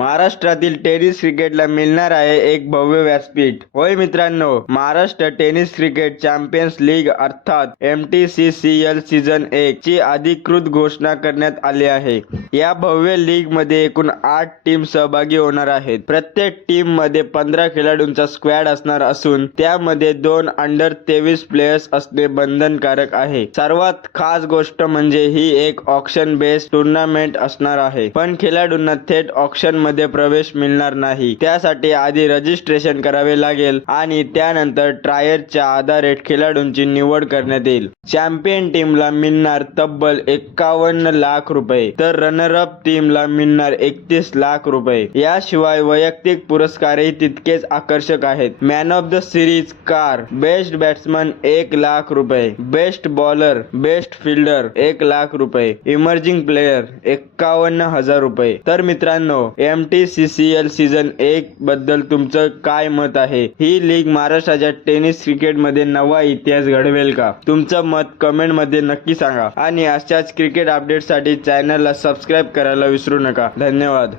महाराष्ट्रातील टेनिस क्रिकेटला मिळणार आहे एक भव्य व्यासपीठ. होय मित्रांनो, Maharashtra tennis cricket champions league अर्थात MTCCL सीझन 1 ची अधिकृत घोषणा करण्यात आली आहे. या भव्य लीग मध्ये एकूण 8 टीम सहभागी होणार आहेत. प्रत्येक टीम मध्ये 15 खेळाडूंचा स्क्वॅड असणार असून त्यामध्ये 2 अंडर 23 प्लेयर्स असणे बंधनकारक आहे. सर्वात खास गोष्ट म्हणजे ही एक ऑक्शन बेस्ड टूर्नामेंट असणार आहे, पण खेळाडूंना थेट ऑक्शन मध्ये प्रवेश मिळणार नाही. त्यासाठी आधी रजिस्ट्रेशन करावे लागेल आणि त्यानंतर ट्रायलच्या आधारे खेळाडूंची निवड करण्यात येईल. चॅम्पियन टीमला मिळणार तब्बल 51 लाख रुपये तर रनर अप टीमला मिळणार 31 लाख रुपये. याशिवाय वैयक्तिक पुरस्कारही तितकेच आकर्षक आहेत. Man of the series car, best batsman 1 lakh रुपये, best bowler, best fielder 1 lakh रुपये, इमर्जिंग प्लेयर 51,000 रुपये. तर मित्रांनो, MTCCL सीझन 1 बद्दल तुमचं काय मत आहे? ही लीग महाराष्ट्राच्या टेनिस क्रिकेट मध्ये नवा इतिहास घडवेल का? तुमचं मत कमेंट मध्ये नक्की सांगा आणि अशाच क्रिकेट अपडेट साठी चॅनलला सबस्क्राईब करायला विसरू नका. धन्यवाद.